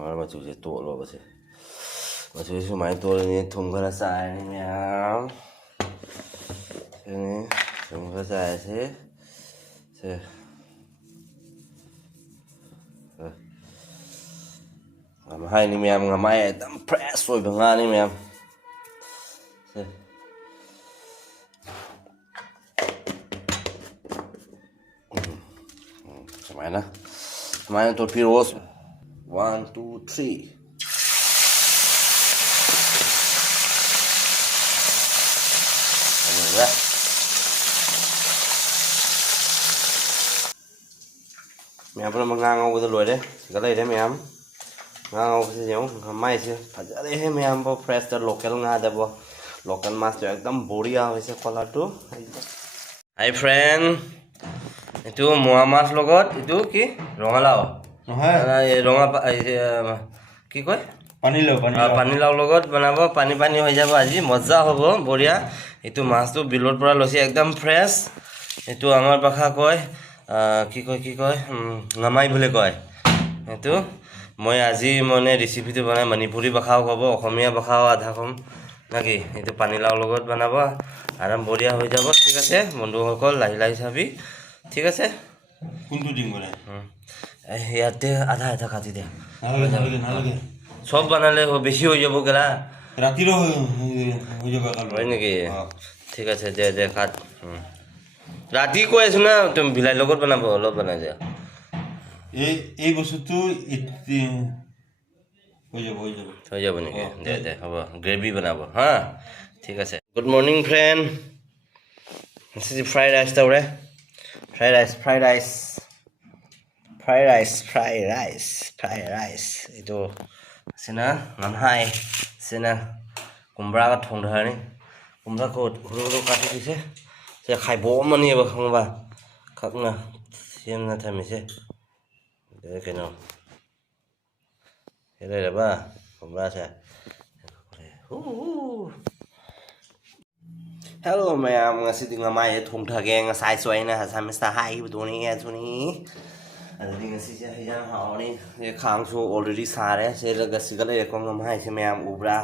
ꯃꯆꯨꯁꯦ ꯇꯣꯠꯂꯣꯕꯁꯦ ꯃꯆꯨꯁꯦ ꯁꯨꯃꯥꯏꯅ ꯇꯣꯠꯂꯅꯤ ꯊꯨꯝ ꯈꯔ ꯆꯥꯏꯔꯅꯤ ꯃꯌꯥꯝ ꯁꯤꯅꯤ ꯊꯨꯝ ꯈꯔ ꯆꯥꯏꯔꯁꯤ ꯁꯦ ꯍꯥꯏꯅꯤ ꯃꯌꯥꯝ ꯉꯃꯥꯏ एकदम ꯐ꯭ꯔꯦꯁ ꯑꯣꯏꯕ ꯉꯥꯅꯤ ꯃꯌꯥꯝ ꯁꯦ ꯁꯨꯃꯥꯏꯅ ꯇꯣꯠꯄꯤꯔꯣ 1 2 3 mẹ bữa ngang ngâu cái lưỡi đấy cái này đấy mẹ em ngang ngâu cái gì không may chứ phải giờ đấy mẹ em bao fresh local nga đấy bao local master एकदम बढ़िया वैसे colour तो hi friend itu Muhammad logot itu ki rongalao নহয় ronga কি কয় পানীলাও লগত বনাব পানী পানী হৈ যাব আজি মজা হ'ব বঢ়িয়া এইটো মাছটো বিলৰ পৰা লৈছে একদম ফ্ৰেছ এইটো আমাৰ ভাষা কয় কি কয় নামাই বুলি কয় এইটো মই আজি মানে ৰেচিপিটো বনাই মণিপুৰী ভাষাও ক'ব অসমীয়া ভাষাও আধা কম নাকি এইটো পানীলাও লগত বনাব আৰাম বঢ়িয়া হৈ যাব ঠিক আছে বন্ধুসকল লাহি লাহি চাবি ঠিক আছে কোনটো দিম বলে ইয়াতে আধা আধা কাটি দে নালাগে সব বানালে বেশি হয়ে যাব গেলা রাতিরও হয়ে যাবে কাল হয় নাকি ঠিক আছে দে দে কাট ৰাতি কৈ আছো না তুমি বিলাহীৰ লগত বনাব অলপ বনাই দিয়া এই বস্তুটো হৈ যাব নেকি দে দে হ'ব গ্ৰেভি বনাব হা ঠিক আছে গুড মৰ্নিং ফ্ৰেণ্ড আজি ফ্ৰাইড ৰাইচ তাউৰে ফ্ৰাইড ৰাইচ এইটো sina nganhai sina kumbra ka thongdhani kumbra ko ru ka thi se se khai bo mani ba khangba khakna sem na thami se de keno hele ba kumbra se hello mayam ngasi ding ngamai thongtha ge ngasai soi na samista hai bu ni ya chuni अभी ngasi je hijan hauni ye khang su already sare se laga sigala ye kong ngam hai se mayam ubra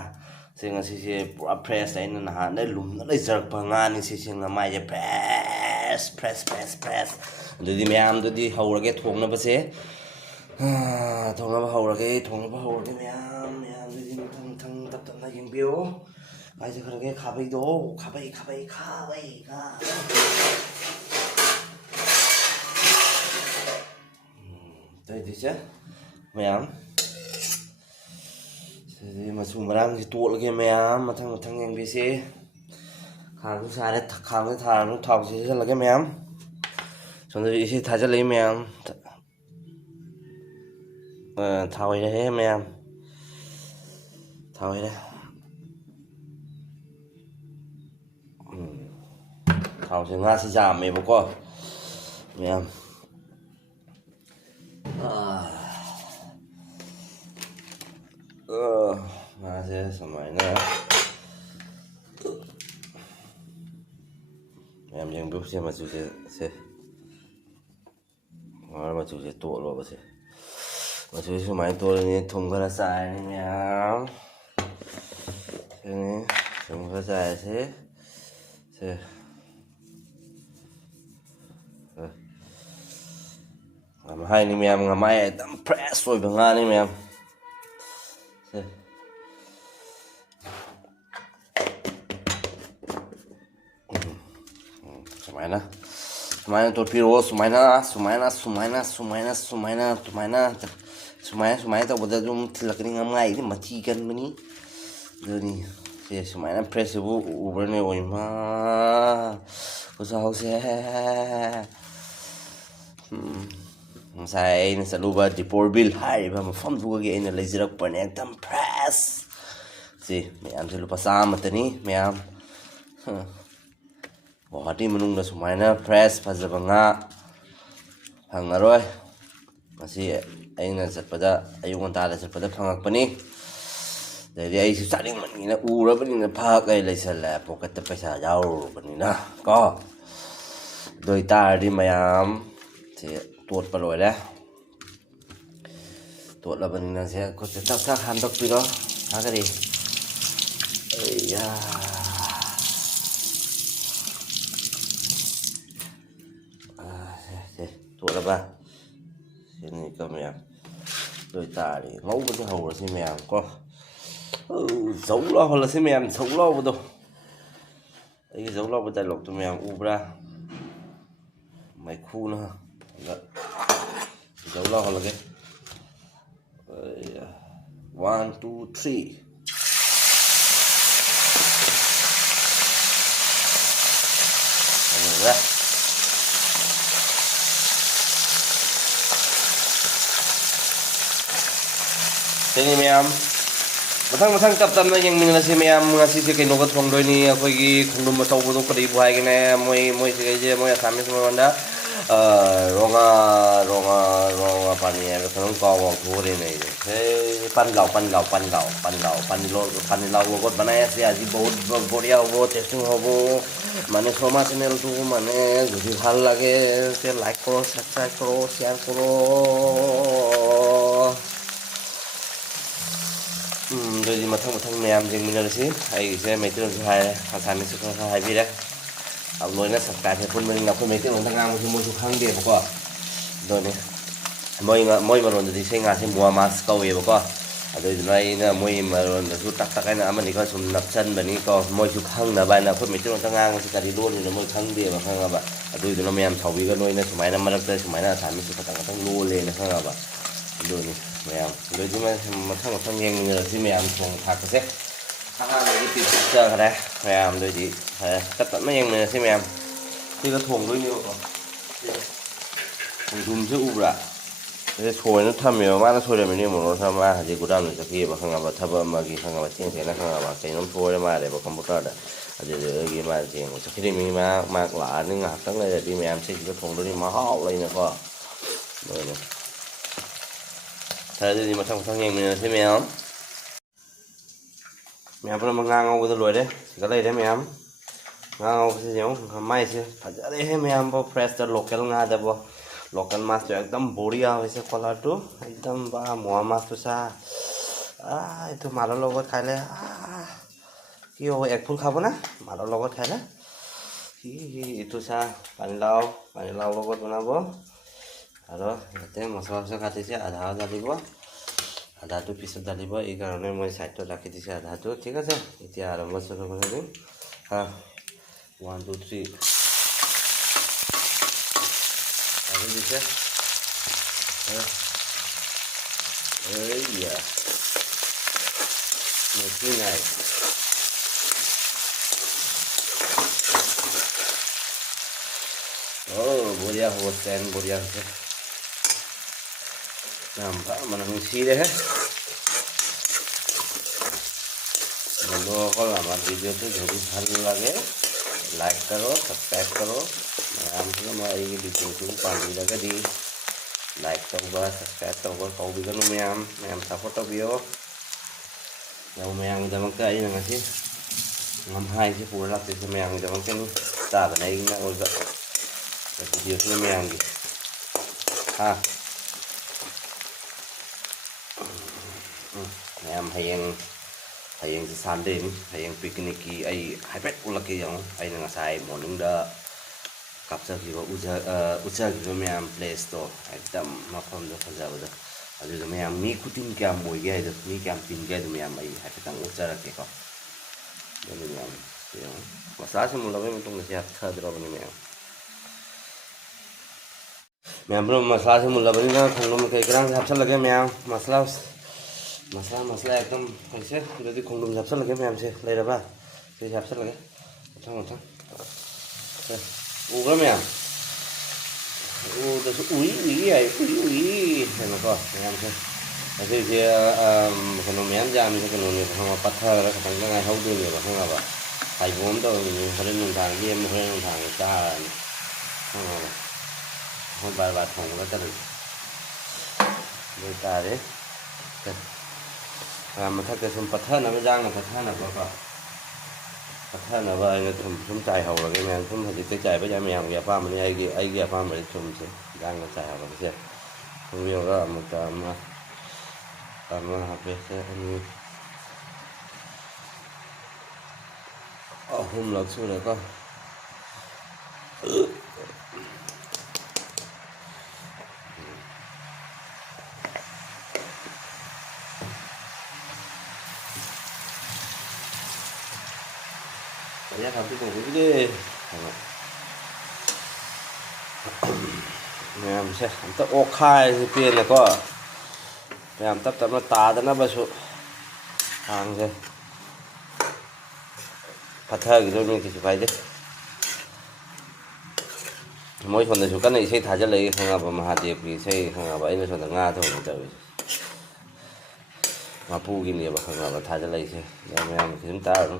se ngasi je pura fresh aina na han dai lum na dai jarak pa nga ni se ngamai je fresh dudi mayam dudi haurage thongna ba se thongna ba haurage mayam dudi thang tap tap na yeng bio ai je khare khabai do khabai đây thì chứ mèm thì mà sùng barang thì tuột cái mèm mà thằng anh bc khang cũng sai đấy khang cái thằng nó thọc thì là cái mèm xong rồi bc thay cho lấy mèm thao ấy đấy mèm thao ấy đấy thao thì nga sẽ giảm mày bố co mèm masih semuanya yang belum sih masuk sih masuk sih tua loh sih masuk semuanya tua ini tunggu rasa ini ya ini tunggu rasa sih hai ni mẹ ngamai एकदम fresh rồi bằng nga ni mẹ Sumainan torpiro Sumainan tak boleh dum tilakni ngamai ni mati kan bani ni se Sumainan press bu uber ni oi ma usah se Saya ini selalu di Porbil hari bahawa fam juga ke ini lezirak pani एकदम fresh si meyam selalu pasam tani meyam bahati menunggu semuanya fresh pasal bangga hangaroy masih ini sepada ayungan tala sepada pangak pani jadi ayu saling menina ura pani na pakai lesalah poket terpesa jauh pani na ko doi tar di meyam si tuột vào rồi đấy ꯇꯣꯠꯂꯕꯅꯤꯅ ꯁꯦ ꯈꯨꯠꯁꯦ ꯊꯛ ꯊꯛ ꯍꯥꯝꯗꯣꯛꯄꯤꯔꯣ ꯍꯥꯏꯒꯗꯤ ꯑꯩꯌꯥ ꯁꯦ ꯇꯣꯠꯂꯕ ꯁꯤꯅꯤꯀꯣ ꯃꯌꯥꯝ ꯑꯗꯨ ꯑꯣꯏꯇꯥꯔꯗꯤ ꯉꯧꯕꯗꯤ ꯍꯧꯔꯁꯤ ꯃꯌꯥꯝ ꯀꯣ ꯖꯧ ꯂꯥꯎꯍꯜꯂꯁꯤ ꯃꯌꯥꯝ ꯖꯧ ꯂꯥꯎꯕꯗꯣ ꯑꯩꯒꯤ ꯖꯧ ꯂꯥꯎꯕ ꯗꯥꯏꯂꯣꯛꯇꯣ ꯃꯌꯥꯝ ꯎꯕ꯭ꯔꯥ ꯃꯩꯈꯨꯅ ꯖꯧ ꯂꯥꯎꯍꯜꯂꯒꯦ 1 2 3 ꯎꯕ꯭ꯔꯥ ꯁꯤꯅꯤ ꯃꯌꯥꯝ ꯃꯊꯪ ꯇꯞ ꯇꯞꯅ ꯌꯦꯡꯃꯤꯟꯅꯔꯁꯤ ꯃꯌꯥꯝ ꯉꯁꯤꯁꯦ ꯀꯩꯅꯣꯒ ꯊꯣꯡꯗꯣꯏꯅꯤ ꯑꯩꯈꯣꯏꯒꯤ ꯈꯣꯡꯗ꯭ꯔꯨꯝ ꯑꯆꯧꯕꯗꯣ ꯀꯔꯤꯕꯨ ꯍꯥꯏꯒꯅꯦ ꯃꯣꯏꯁꯤꯒꯩꯁꯦ ꯃꯣꯏ ꯑꯁꯥꯃꯤꯁ ꯃꯉꯣꯟꯗ ꯔꯣꯉꯥ ꯄꯥꯅꯤ ꯍꯥꯏꯕ ꯀꯩꯅꯣꯝ कावथोरेने पानीलाव लोगोत बनाया आज बहुत बढ़िया हबो टेस्टिंग हबो माने शर्मा चैनल तो माने যদি ভাল লাগে তে লাইক করো সাবস্ক্রাইব করো শেয়ার করো ꯗꯣꯏꯗꯤ ꯃꯊꯪ ꯃꯌꯥꯝ ꯌꯦꯡꯃꯤꯟꯅꯔꯁꯤ ꯑꯩꯒꯤꯁꯦ ꯃꯩꯇꯩꯂꯣꯟꯁꯨ ꯍꯥꯏꯔꯦ ꯑꯁꯥꯃꯤꯁꯁꯨ ꯈꯔ ꯍꯥꯏꯕꯤꯔꯦ ꯂꯣꯏꯅ ꯁꯕꯁꯀ꯭ꯔꯥꯏꯕ ꯄꯨꯟꯕꯅꯤꯅ ꯑꯩꯈꯣꯏ ꯃꯩꯇꯩꯂꯣꯟꯗ ꯉꯥꯡꯕꯁꯨ ꯃꯣꯏꯁꯨ ꯈꯪꯗꯦꯕꯀꯣ ꯑꯗꯨꯅꯤ ꯃꯣꯏ ꯃꯔꯣꯟꯗꯗꯤ ꯏꯁꯩ ꯉꯥꯁꯦ ꯃꯨꯋꯥꯃꯥꯁ ꯀꯧꯋꯦꯕꯀꯣ ꯑꯗꯨꯏꯗꯨꯅ ꯑꯩꯅ ꯃꯣꯏ ꯃꯔꯣꯟꯗꯁꯨ ꯇꯛ ꯍꯥꯏꯅ ꯑꯃꯅꯤ ꯈꯔ ꯁꯨꯝ ꯅꯞꯁꯟꯕꯅꯤꯀꯣ ꯃꯣꯏꯁꯨ ꯈꯪꯅꯕ ꯍꯥꯏꯅ ꯑꯩꯈꯣꯏ ꯃꯩꯇꯩꯂꯣꯟꯗ ꯉꯥꯡꯕꯁꯤ ꯀꯔꯤ ꯂꯣꯟꯂꯤꯅꯣ ꯃꯣꯏ ꯈꯪꯗꯦꯕ ꯈꯪꯉꯕ ꯑꯗꯨꯏꯗꯨꯅ ꯃꯌꯥꯝ ꯁꯥꯎꯕꯤꯒꯅꯨ ꯑꯩꯅ ꯁꯨꯃꯥꯏꯅ ꯃꯔꯛꯇ ꯁꯨꯃꯥꯏꯅ ꯑꯁꯥꯃꯤꯁꯁꯨ ꯈꯇꯪ ꯂꯣꯜꯂꯦꯅ ꯈꯪꯉꯕ ꯑꯗꯨꯅꯤ ꯃꯌꯥꯝ ꯑꯗꯨꯏꯗꯤ ꯃꯊꯪ ꯌꯦꯡꯃꯤꯟꯅꯔꯁꯤ ꯃꯌꯥꯝ ꯊꯣꯡ ꯊꯥꯛꯄꯁꯦ ꯑꯍꯥꯟꯕꯒꯤ ꯄꯤꯛꯆꯈ꯭ꯔꯦ ꯃꯌꯥꯝꯗꯨꯗꯤ ꯇꯞꯅ ꯌꯦꯡꯃꯤꯟꯅꯔꯁꯤ ꯃꯌꯥꯝ ꯁꯤꯒ ꯊꯣꯡꯗꯣꯏꯅꯦꯕꯀꯣ ꯈꯣꯡꯗ꯭ꯔꯨꯝꯁꯦ ꯎꯕ꯭ꯔꯥ ꯁꯣꯏꯅ ꯊꯝꯃꯦꯕ ꯃꯥꯅ ꯁꯣꯏꯔꯝꯃꯤꯅꯦ ꯃꯣꯔꯣꯛ ꯃꯥ ꯍꯧꯖꯤꯛ ꯒꯨꯗꯥꯝꯗ ꯆꯠꯈꯤꯑꯕ ꯈꯪꯉꯕ ꯊꯕꯛ ꯑꯃꯒꯤ ꯈꯪꯉꯕ ꯊꯦꯡꯅ ꯈꯪꯉꯕ ꯀꯩꯅꯣꯝ ꯁꯣꯏꯔ ꯃꯥꯜꯂꯦꯕ ꯀꯝꯄꯨꯇꯔꯗ ꯑꯗꯨꯗꯒꯤ ꯃꯥ ꯌꯦꯡꯕ ꯆꯠꯈꯤꯗꯣꯏꯅꯤ ꯃꯥ ꯂꯥꯛꯑꯅꯤ ꯉꯥꯏꯍꯥꯛꯇꯪ ꯂꯩꯔꯗꯤ ꯃꯌꯥꯝ ꯁꯤꯁꯤꯒ ꯊꯣꯡꯗꯣꯏꯅꯤ ꯃꯍꯥꯎ ꯂꯩꯅꯀꯣ ꯂꯣꯏꯅ ꯈꯔ ꯑꯗꯨꯗꯤ ꯃꯊꯪ ꯌꯦꯡꯃꯤꯟꯅꯔꯁꯤ ꯃꯌꯥꯝ ꯄꯨꯝꯅꯃꯛ ꯉꯥ ꯉꯧꯕꯗ ꯂꯣꯏꯔꯦ ꯁꯤꯗ ꯂꯩꯔꯦ ꯃꯌꯥꯝ ꯉꯥ ꯉꯧꯕꯁꯤ ꯌꯦꯡꯉꯨ ꯃꯥꯏꯁꯦꯐꯖꯔꯦꯍꯦ ꯃꯌꯥꯝꯕꯣ ꯐ꯭ꯔꯦꯁꯇ লোকেलꯉꯥꯗꯕꯣ लोकल माछ तो एकदम बढ़िया হৈছে কলাৰটো একদম বা মোৱা মাছটো চা এইটো মালৰ লগত খাইলে কি হ'ব এক ফুল খাব না মালৰ লগত খাইলে এইটো চা পানীলাও লগত বনাব আৰু ইয়াতে মছলা কাটিছে আধা ঢালিব আধাটো পিছত ঢালিব এই কাৰণে মই সাইডত ৰাখি দিছে আধাটো ঠিক আছে এতিয়া আৰম্ভ কৰি দিম 1 2 3 Apa bisa? Iya. Mesti naik. Oh, बढ़िया हो स्टैंड बढ़िया से nampak mana ngisi deh बोलो kalau हमारा वीडियो तो जरूर ভাল লাগে लाइक करो सब्सक्राइब करो मैम से हमारी वीडियो को पानी लगा दी लाइक तौबा सब्सक्राइब तौबा तौबीगनु मैम सपोर्ट तौबियो याव मैम दमक आई ngasi ngam hai si pura lakti si ma'am दमक ni ta banai na olga video से मैम की ha ma'am hayang si Sunday hayang picnic ki ai haipet ulak ki yang ai ngasai morning da capture uja ma'am place to एकदम मफम दो फजाबदा अदु ma'am मी खुटिन क्या मोय गया दो मी क्या पिन गया दो मैम आई हाइपेतंग उजा रखे को दो मैम यो मसाला से मुलाबे में तुम से अच्छा दरबनी मैम ब्रो मसाला से मुलाबनी ना खंगलो में कई ग्राम हापसल लगे मैम मसला एकदम कैसे जदि खंगलो में हापसल लगे मैम से ले रबा से हापसल लगे उठा उग्र ma'am udah ui enak kok yang tapi dia ekonomian jam itu ekonomi sama patah lah kadang-kadang nggak tahu dulu ya bang apa hai bom tuh ini kalian nunggang dia mungkin nunggang jalan không bar thùng nó cái người ta đấy màถ้าเกิดสมปัทเทอร์นะไม่ย่างนะปัทเทอร์นะก็ถ้านะว่าไงทุ่มใจเขาเราแกแมงทุ่มหัดใจไปใจแมงแกป้ามันนี่ไอ้แกป้ามันทุ่มเสียย่างก็ใจเขาเราเสียทุ่มเยอะก็มันจะมา ꯑꯃ ꯍꯥꯞꯄꯦꯁꯦ ꯑꯅꯤ ꯑꯍꯨꯝꯂꯛ ꯁꯨꯔꯦꯀꯣ ya tapi kok gede ꯃꯌꯥꯝꯁꯦ ꯑꯝꯇ ꯑꯣꯠꯈꯥꯏꯔꯁꯤ ꯄꯦꯟꯅꯀꯣ ꯃꯌꯥꯝ ꯇꯞ ꯇꯞꯅ ꯇꯥꯗꯅꯕꯁꯨ ꯊꯥꯡꯁꯦ ꯄꯠꯊꯈꯤꯗꯣꯏꯅꯤ ꯀꯩꯁꯨ ꯀꯥꯏꯗꯦ ꯃꯣꯏ ꯁꯣꯝꯗꯁꯨ ꯀꯟꯅ ꯏꯁꯩ ꯊꯥꯖꯤꯜꯂꯛꯏ ꯈꯪꯉꯕ ꯃꯍꯥꯗꯦꯕꯀꯤ ꯏꯁꯩ ꯈꯪꯉꯕ ꯑꯩꯅ ꯁꯣꯝꯗ ꯉꯥ ꯊꯣꯡꯕ ꯇꯧꯔꯤꯁꯦ ꯃꯄꯨꯒꯤꯅꯦꯕ ꯈꯪꯉꯕ ꯊꯥꯖꯤꯜꯂꯛꯏꯁꯦ ꯃꯌꯥꯝ ꯈꯤꯇꯪ ꯇꯥꯔꯅꯨ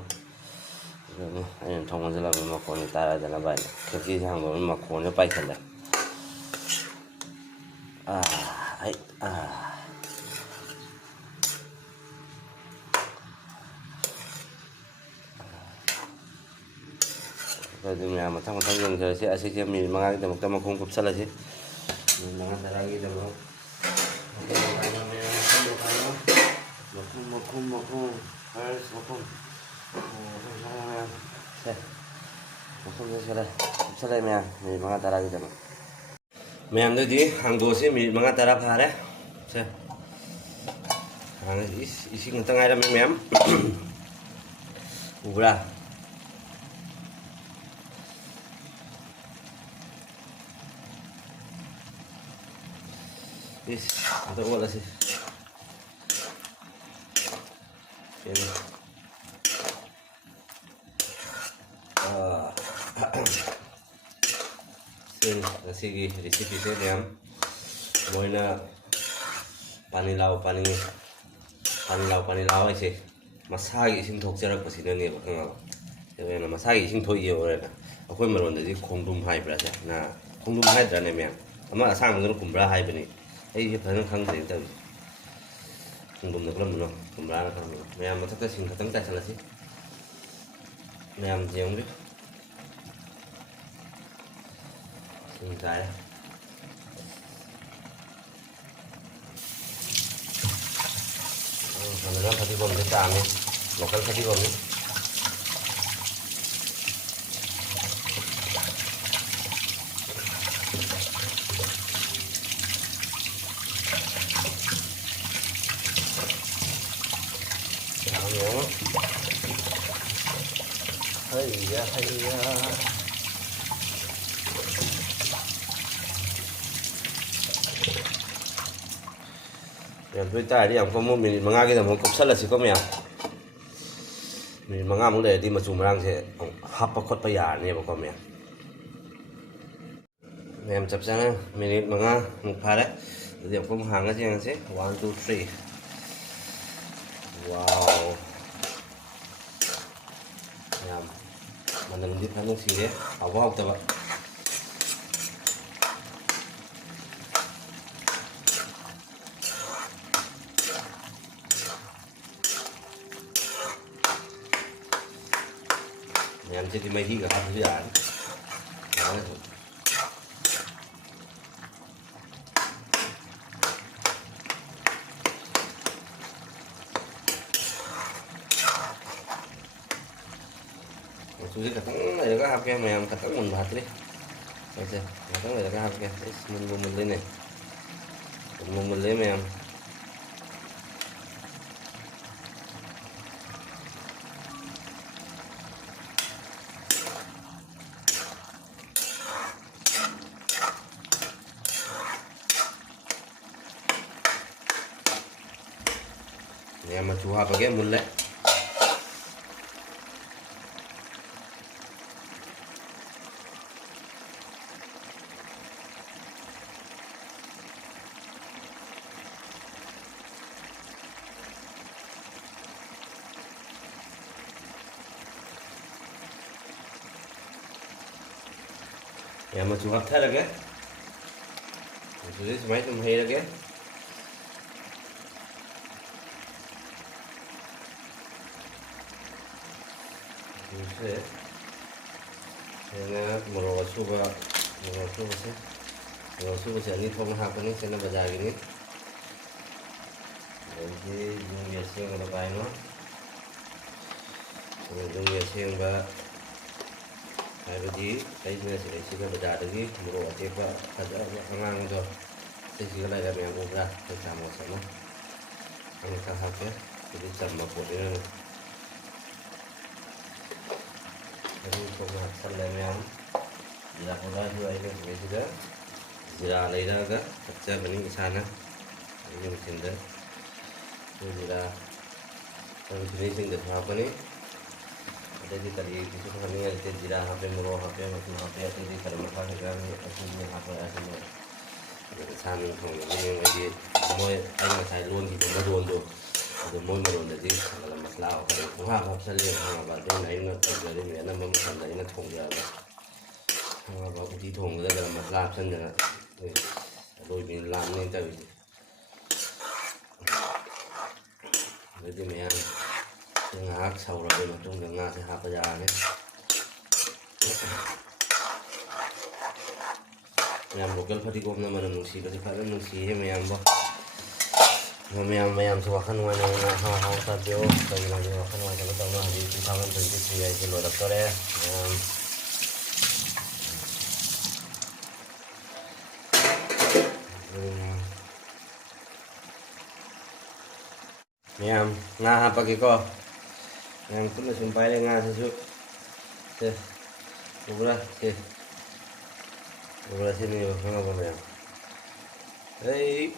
ꯑꯗꯨꯅꯤ ꯑꯩꯅ ꯊꯣꯡꯍꯟꯁꯤꯜꯂꯛꯄ ꯃꯈꯣꯟꯁꯦ ꯇꯥꯔꯗꯅꯕ ꯍꯥꯏꯅ ꯈꯦꯆꯤ ꯁꯥꯡꯕ ꯃꯈꯣꯟꯁꯦ ꯄꯥꯏꯁꯜꯂꯦ ꯑꯗꯨ ꯃꯌꯥꯝ ꯃꯊꯪ ꯃꯊꯪ ꯌꯦꯡꯖꯔꯁꯤ ꯑꯁꯤꯁꯦ ꯃꯤꯅꯤꯠ 5ꯒꯤꯗꯃꯛꯇ ꯃꯈꯣꯡ ꯀꯨꯞꯁꯜꯂꯁꯤ ꯃꯤꯅꯤꯠ 5 10ꯒꯤꯗꯃꯛ ꯃꯈꯣꯡ ꯐꯥꯔꯁ ꯃꯈꯣꯡ ꯁꯦ ꯃꯈꯣꯡꯁꯦ ꯀꯨꯞꯁꯜꯂꯦ ꯃꯌꯥꯝ ꯃꯤꯅꯤꯠ 5 10ꯒꯤꯗꯃꯛ ꯃꯌꯥꯝꯗꯨꯗꯤ ꯍꯥꯡꯗꯣꯛꯑꯁꯤ ꯃꯤꯅꯤꯠ 5 10 ꯐꯥꯔꯦ ꯁꯦ ꯏꯁꯤꯡ ꯉꯥꯛꯇ ꯉꯥꯏꯔꯝꯃꯤ ꯃꯌꯥꯝ ꯎꯕ꯭ꯔꯥ ꯑꯝꯇ ꯑꯣꯠꯂꯁꯤ ꯉꯁꯤꯒꯤ ꯔꯦꯁꯤꯄꯤꯁꯦ ꯃꯌꯥꯝ ꯃꯣꯏꯅ ꯄꯥꯅꯤꯂꯥꯎ ꯍꯥꯏꯁꯦ ꯃꯁꯥꯒꯤ ꯏꯁꯤꯡ ꯊꯣꯛꯆꯔꯛꯄꯁꯤꯅꯅꯦꯕ ꯈꯪꯉꯕ ꯑꯗꯨꯅ ꯃꯁꯥꯒꯤ ꯏꯁꯤꯡ ꯊꯣꯛꯏ ꯑꯣꯏꯔꯦꯅ ꯑꯩꯈꯣꯏ ꯃꯔꯣꯟꯗꯗꯤ ꯈꯣꯡꯗ꯭ꯔꯨꯝ ꯍꯥꯏꯕ꯭ꯔꯥꯁꯦ ꯈꯣꯡꯗ꯭ꯔꯨꯝ ꯍꯥꯏꯗ꯭ꯔꯥꯅꯦ ꯃꯌꯥꯝ ꯑꯃ ꯑꯁꯥꯡꯕꯗꯨꯅ ꯀꯨꯝꯕ꯭ꯔꯥ ꯍꯥꯏꯕꯅꯤ ꯑꯩꯁꯦ ꯐꯖꯅ ꯈꯪꯗ꯭ꯔꯦ ꯇꯧꯔꯤꯁꯦ ꯈꯣꯡꯗ꯭ꯔꯨꯝꯅ ꯀꯔꯝꯕꯅꯣ ꯀꯨꯝꯕ꯭ꯔꯥꯅ ꯀꯔꯝꯕꯅꯣ ꯃꯌꯥꯝ ꯃꯊꯛꯇ ꯁꯤꯡ ꯈꯛꯇꯪ ꯆꯥꯏꯁꯤꯜꯂꯁꯤ ꯃꯌꯥꯝ ꯌꯦꯡꯉꯨꯔꯤ ꯁꯤꯡ ꯆꯥꯏꯔꯦ ꯐꯖꯅ ꯐꯗꯤꯒꯣꯝꯁꯦ ꯆꯥꯝꯃꯤ ꯂꯣꯀꯦꯜ ꯐꯗꯤꯒꯣꯝꯅꯤ hayya ꯃꯌꯥꯝ ꯑꯗꯨ ꯑꯣꯏꯇꯥꯔꯗꯤ ꯌꯥꯝ ꯀꯣꯝꯃꯨ ꯃꯤꯅꯤꯠ 5ꯒꯤꯗꯃꯛ ꯀꯨꯞꯁꯜꯂꯁꯤꯀꯣ ꯃꯌꯥꯝ ꯃꯤꯅꯤꯠ 5ꯃꯨꯛ ꯂꯩꯔꯗꯤ ꯃꯆꯨ ꯃꯔꯥꯡꯁꯦ ꯍꯥꯞꯄ ꯈꯣꯠꯄ ꯌꯥꯔꯅꯦꯕꯀꯣ ꯃꯌꯥꯝ ꯆꯞ ꯆꯥꯅ ꯃꯤꯅꯤꯠ 5ꯃꯨꯛ ꯐꯥꯔꯦ ꯑꯗꯨꯗꯤ ꯑꯃꯨꯛ ꯍꯥꯡꯉꯁꯤ ꯌꯦꯡꯉꯁꯤ 1 2 3 ꯋꯥꯎ ꯃꯌꯥꯝ ꯃꯅꯝꯗꯤ ꯐꯖꯅ ꯅꯨꯡꯁꯤꯔꯦ ꯍꯥꯎꯕ ꯍꯥꯎꯇꯕ ꯃꯌꯥꯝꯁꯤꯗꯤ ꯃꯍꯤꯒ ꯍꯥꯞꯄꯁꯨ ꯌꯥꯔꯅꯤ ꯃꯆꯨꯁꯦ ꯈꯤꯇꯪ ꯂꯩꯔꯒ ꯍꯥꯞꯀꯦ ꯃꯌꯥꯝ ꯈꯤꯇꯪ ꯃꯨꯟꯕ ꯍꯥꯞꯇ꯭ꯔꯤ ꯑꯩꯁꯦ ꯈꯤꯇꯪ ꯂꯩꯔꯒ ꯍꯥꯞꯀꯦ ꯃꯨꯜꯂꯦꯅꯦ ꯃꯨꯜꯂꯦ ꯃꯌꯥꯝ machua hapage mulle ya machua haptha lage machua semai tum hai lage से मोरग असूबा से अनी थोड़ा हापनी से बाजार की ꯑꯗꯒꯤ ꯌꯨꯝꯒꯤ ꯑꯁꯦꯡꯕꯗ ꯄꯥꯏꯅꯣ ꯌꯨꯝꯒꯤ ꯑꯁꯦꯡꯕ ꯍꯥꯏꯕꯗꯤ ꯑꯩꯅ ꯁꯤꯗꯩꯁꯤꯗ ꯕꯖꯥꯔꯗꯒꯤ ꯃꯣꯔꯣꯛ ꯑꯇꯦꯛꯄ ꯐꯖꯕ ꯑꯉꯥꯡꯕꯗꯣ ꯁꯤꯁꯤꯒ ꯂꯩꯔ ꯃꯌꯥꯝ ꯎꯕ꯭ꯔꯥ ꯑꯩ ꯆꯥꯃꯁ ꯑꯃ ꯑꯃꯈꯛ ꯍꯥꯞꯄꯦ ꯁꯤꯗꯤ ꯆꯝꯕ ꯄꯣꯠꯅꯤꯅ ꯑꯗꯨ ꯊꯣꯛꯅ ꯍꯥꯞꯆꯜꯂꯦ ꯃꯌꯥꯝ ꯖꯤꯔꯥ ꯄꯥꯎꯗꯔꯁꯨ ꯑꯩꯅ ꯁꯤꯗꯩꯁꯤꯗ ꯖꯤꯔꯥ ꯂꯩꯔꯛꯑꯒ ꯊꯛꯆꯕꯅꯤ ꯏꯁꯥꯅ ꯑꯩꯒꯤ ꯃꯆꯤꯟꯗ ꯖꯤꯔꯥ ꯁꯤꯗꯩꯁꯤꯡꯗꯁꯨ ꯍꯥꯞꯀꯅꯤ ꯑꯗꯩꯗꯤ ꯀꯔꯤꯒꯤꯁꯨ ꯍꯥꯞꯅꯤꯡꯉꯥꯏ ꯂꯩꯇꯦ ꯖꯤꯔꯥ ꯍꯥꯞꯄꯦ ꯃꯣꯔꯣꯛ ꯍꯥꯞꯄꯦ ꯃꯆꯨ ꯍꯥꯞꯄꯦ ꯑꯇꯩꯗꯤ ꯒꯔꯝ ꯃꯁꯥꯂꯥ ꯀꯩꯀꯥ ꯑꯁꯤꯅꯤ ꯍꯥꯞꯄ ꯑꯁꯤꯅꯤ ꯏꯁꯥꯅ ꯊꯣꯡꯕꯅꯤ ꯍꯥꯏꯗꯤ ꯃꯣꯏ ꯑꯩꯅ ꯉꯁꯥꯏ ꯂꯣꯟꯈꯤꯕ ꯃꯔꯣꯟꯗꯣ ꯑꯗꯨ ꯃꯣꯏ ꯃꯔꯣꯟꯗꯗꯤ ꯒꯔꯝ ꯃꯁꯥꯂꯥ ꯄꯨꯡꯍꯥꯞ ꯍꯥꯞꯆꯜꯂꯦ ꯈꯪꯉꯕ ꯑꯗꯨꯅ ꯑꯩꯅ ꯇꯧꯖꯔꯤꯕ ꯑꯅꯝꯕ ꯃꯇꯝꯗ ꯑꯩꯅ ꯊꯣꯡꯖꯕ ꯈꯪꯉꯕ ꯎꯇꯤ ꯊꯣꯡꯕꯗ ꯒꯔꯝ ꯃꯁꯥꯂꯥ ꯍꯥꯞꯆꯟꯗꯅ ꯑꯔꯣꯏꯕꯤꯅꯤ ꯂꯥꯟꯅꯤ ꯇꯧꯔꯤꯁꯦ ꯑꯗꯨꯗꯤ ꯃꯌꯥꯝ ngahak saurabay matong nga sa hapayaan mayam local fatigom naman ang nungsi kasi parang nungsi mayam ba mayam sa wakan wala nga haw sabi o kaya lang yung wakan wala sa mga hindi 2023 ay silo doktor mayam nga hapag ko yang pun sumpah le nga sejuk se ubra sini nga ba mayam hey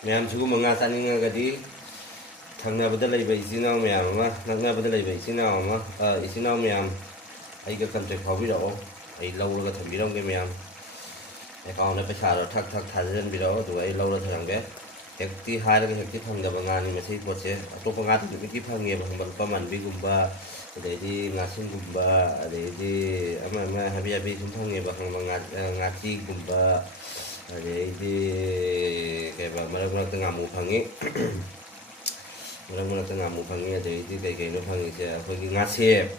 mayam sugu mga tani nga gadi thangna bada laiba isinaw mayam ma nagna bada laiba isinaw ma isinaw mayam ai ga contact phawi ro ai lawra ga thambi ro ge mayam account na paisa ro thak thajan bi ro du ai lawra thang ge hekti hairaga hekti phangdaba ngani masai potse atopa nga tu ki phange ba hambal paman bi gumba adedi ngasin gumba adedi ama habi sum phange ba hang ngati gumba adedi ke ba marak ngamu phange marak ngamu phange adedi kai no phange se khoi ki ngase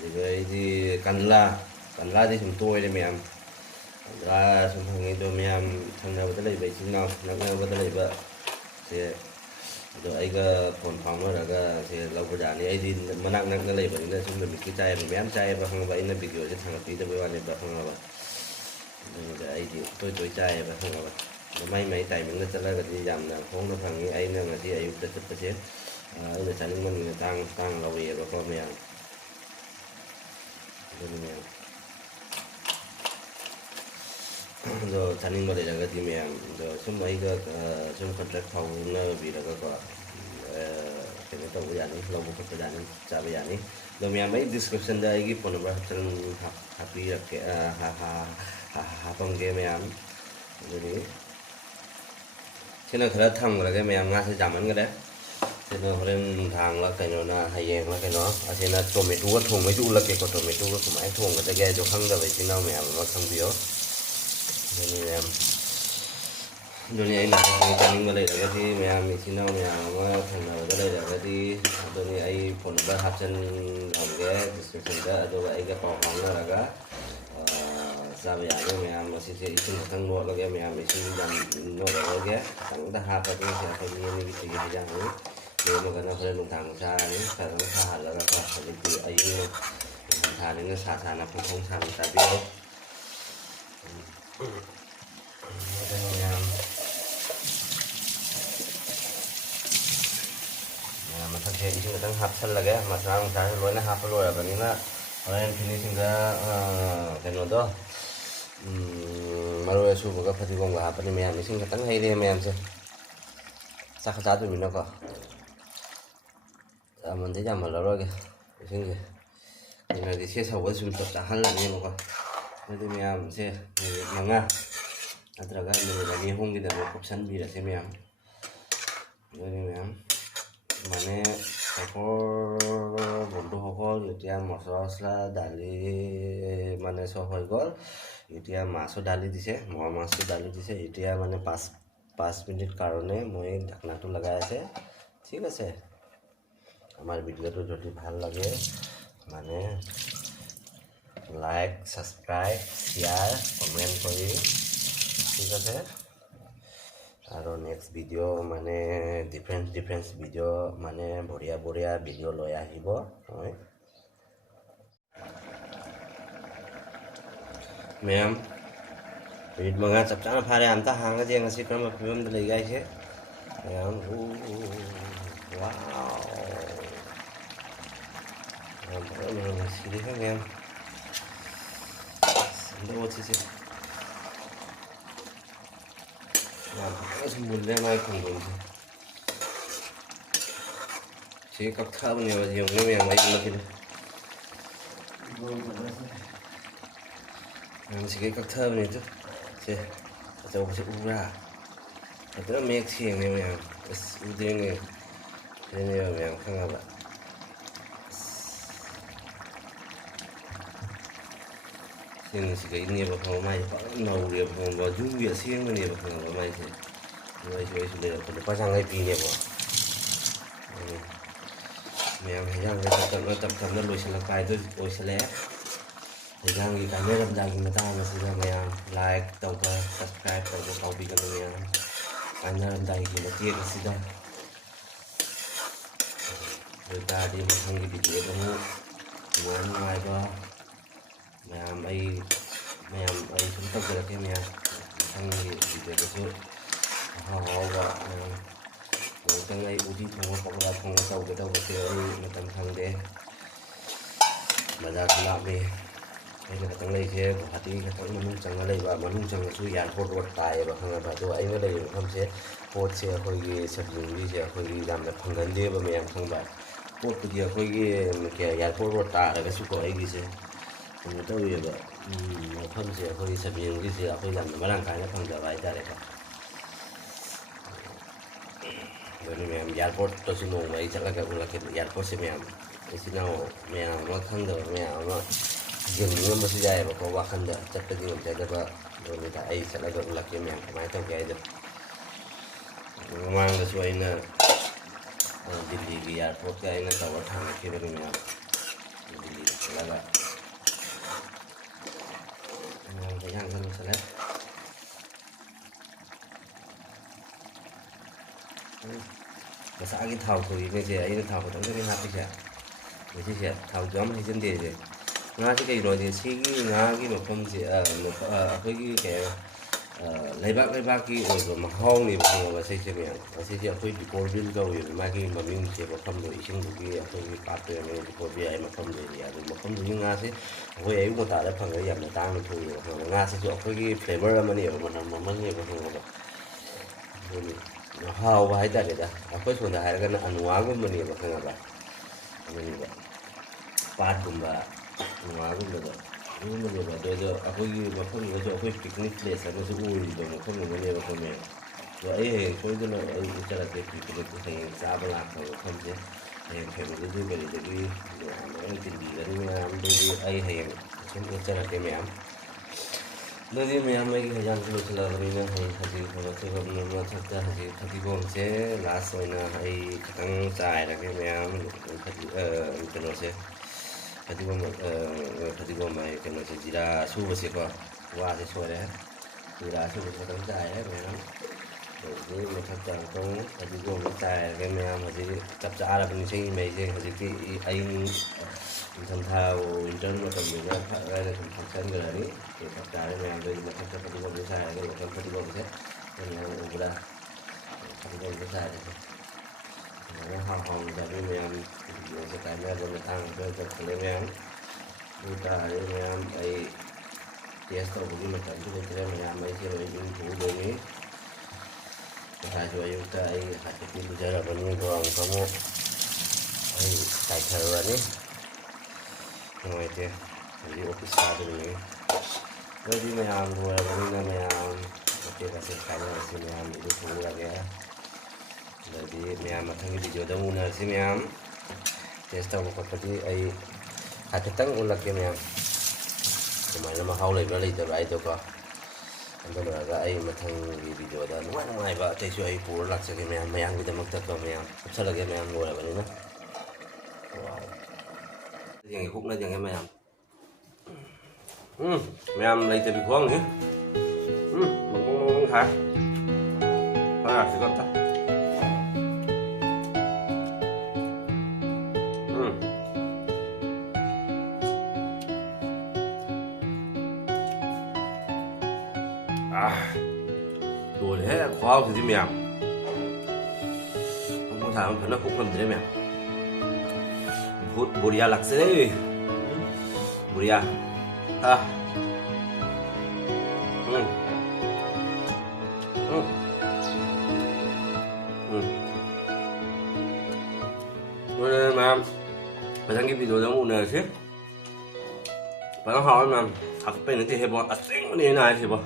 adedi kanla di sum toy le meyam sum phange do meyam thangna bada lai bai sinnaw nagna bada lai ba se do ai ga phone phangmaraga se laubajani ai di manak nagna lai ba ina sum mi ki chai meyam chai ba hang ba ina video je thang ti da ba wani ba hang ba da ai di toy chai ba hang ba mai tai mình chala ga di jam na khong na phangi ai na ngasi ayuk ta chat pa se ai na chaning man tang lawi ba ko meyam do chaning ba daga di meyam do sum ai ga sum contract phau na bi daga ko kene to yani lobo ko yani chabe yani do meyam ai description da ai gi phone number chan happy rakke ha pam ge meyam jadi sina khara thang ra ge meyam nga se jaman ga de sina horen thang la kai no na hayeng la kai no asina tomato ga thong mai ju la ke ko tomato ga kumai thong ga ge jo khang da bai sina meyam ma khang bio dunia ini chaning ma lai daga di meyam isinaw meyam ma thangna da lai daga di dunia ai phone number hapchan hamge description da ado ai ga paw hang na daga sabe ya meyam ma si isin thang no la ge meyam isin jam no da ge thang da ha pa ni se ko ni ni ti ge jang ni le mo ga na phre lung thang sa ni sa na sa la ga ka ti ai ni tha ni na sa na phu thong sa sa bi mathakhe ising tang hapsal lage masang sa loina hap lo ra bani na oren finishing da keno do maru su ga phati gom ga hapani meyam ising tang hai de meyam se sa kha du min ko amon de jam la ro ge ising ge ina di se sa wa sum ta hal la ni mo ko de meyam se nga atraga ni hongi da option bi ra se meyam meyam মানে বন্ধুসকল এতিয়া মছলা দালি মানে সব হৈ গ'ল এতিয়া মাছৰ দালি দিছে মোৱা মাছৰ দালি দিছে এতিয়া মানে 5 মিনিট কাৰণে মই ঢাকনাটো লগাই আছে ঠিক আছে আমাৰ ভিডিঅ'টো যদি ভাল লাগে মানে লাইক সাবস্ক্রাইব শেয়ার কমেন্ট কৰি ঠিক আছে আৰু next video মানে different video মানে বঢ়িয়া video লৈ আহিব হয় ma'am read mga chap chana phare amta hanga je ngasi kram film de legai che ma'am wow ma'am sili ha ma'am ndo chi chi ma'am asu mulle mai khong dong che kap tha bne wa je ngwe ma'am ai la kin ma'am sige kap tha bne tu che cho se ura pero me exige ma'am es udenge ne ma'am khanga ba nhưng chỉ cái này vào phòng mai vẫn nấu được phòng vào dung việc riêng cái này vào phòng vào mai thì người chơi đây là còn có sang cái gì này bỏ mẹ hay rằng cái tập nó lôi xe là cái tôi lôi xe lé thì rằng thì cái này làm rằng người ta mà sẽ mẹ like tàu cái subscribe tàu cái tàu bị cái này anh làm đây thì nó tiếc cái gì đó người ta đi một thằng cái video đó muốn ngoài đó ma'am ay sum tag dala kay ma'am ang video ko hawa tang ay udi thong pakla thong taw ke taw ke ay matam thang de bazar la me ay ka tang lay je hati ka tang manung chang lay ba manung chang su yan port road tai ba khang ba do ay ga lay kham se port se khoi gi sabling gi se khoi gi dam da phangan de ba ma'am khang ba port pu gi khoi gi ke yan port road ta ga su ko ay gi se người ta về vậy không chỉ khơi sập nhiều cái gì khơi làm mà đang cái nó không giờ vậy ta đấy rồi mình giải phốt tôi xin mong vậy chắc là cái giải phốt xem em xin nào mẹ nó khăn được mẹ nó dừng nó mới dài và có qua khăn được chắc cái gì cũng chạy được rồi người ta ấy chắc là cái mẹ cái máy tao cái được mang cái suy nè đi cái giải phốt cái nó tao thằng kia được mẹ đi là vậy cái hàng thân sẽ lấy cái xã cái thầu thì cái gì ấy thầu của chúng cái hạt cái gì cái thầu giống hay chân gì ngã cái rồi thì xí ngã cái một công gì cái lấy bác cái rồi mà hong thì mà xây dựng và xây dựng cái before build go rồi mà cái mà mình sẽ có không được sinh được cái part rồi mình before build mà không được thì mà không được ngã sẽ cái ấy một tại là phần cái dạng người ta mình thôi ngã sẽ chọn cái flavor mà nhiều mà nhiều rồi nó hao vậy ta đấy đó cái phần đó là cái ăn uống của mình nhiều mà không mình part cũng là ăn uống cũng được nhưng mà bây giờ mà không có chỗ picnic place nó sẽ ui rồi mà không có nhiều không nhiều rồi ấy thôi cho nó ấy cho là cái picnic thì xa bao lạc rồi không chứ thì phải một cái gì về để đi nó tìm gì đó nhưng đi ấy thì không có cho là cái mẹ nơi đi mẹ mấy cái gian lúc là mình hay thì không có mà thật ra thì cũng sẽ last rồi là hay tăng dài là cái mẹ cái nó sẽ Katigo mai cái nó sẽ jira su sẽ có qua sẽ xôi đấy jira su sẽ đóng dài đấy mẹ rồi với một thằng chàng không Katigo nó dài cái mẹ mà gì chập chả là mình sinh mấy cái cái anh thằng thao intern mà cầm mình ra là thằng chân người đấy cái chập chả đấy mẹ rồi một thằng Katigo nó dài cái một thằng Katigo nó sẽ cái này nó ra Katigo nó dài đấy nó hao hồng ra với mẹ sẽ cái mẹ rồi tăng cho lấy mẹ chúng ta để mẹ ấy test của cái mặt trận chúng ta mẹ mấy cái rồi dùng thủ đối với hai rồi chúng ta ấy hạt cái bây giờ là bao nhiêu còn có một ấy tài thờ rồi đấy ngoài kia đi office rồi đấy rồi đi mẹ rồi là mẹ ok là sẽ cái này sẽ mẹ đi thủ là cái jadi mẹ thằng video đó muốn là xin mẹ test tao có cái gì ấy hạt tang ulak cái mẹ mà nó hao lấy tới vậy tôi có anh tôi là ấy mà thằng video đó ngoài vợ thấy cho ấy phụ lạc cho cái mẹ ăn cái mắc tất cả mẹ sao là cái mẹ ngồi là vậy nữa wow cái khúc nó cái mẹ mẹ lấy từ bị khoang nữa bằng thả 하나씩 껐다. 아, 노래 과학 드리면 không thảo phải nó cũng làm thế mẹ Boria lạc sẽ Boria ta ừ ừ ừ nên mà phải đăng ký video đó một nè chứ phải nó hỏi mà học bên thì hay bỏ asing này này thì bỏ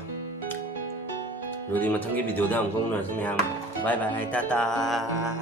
rồi đi mà đăng ký video đó không nè xem em bye bye tata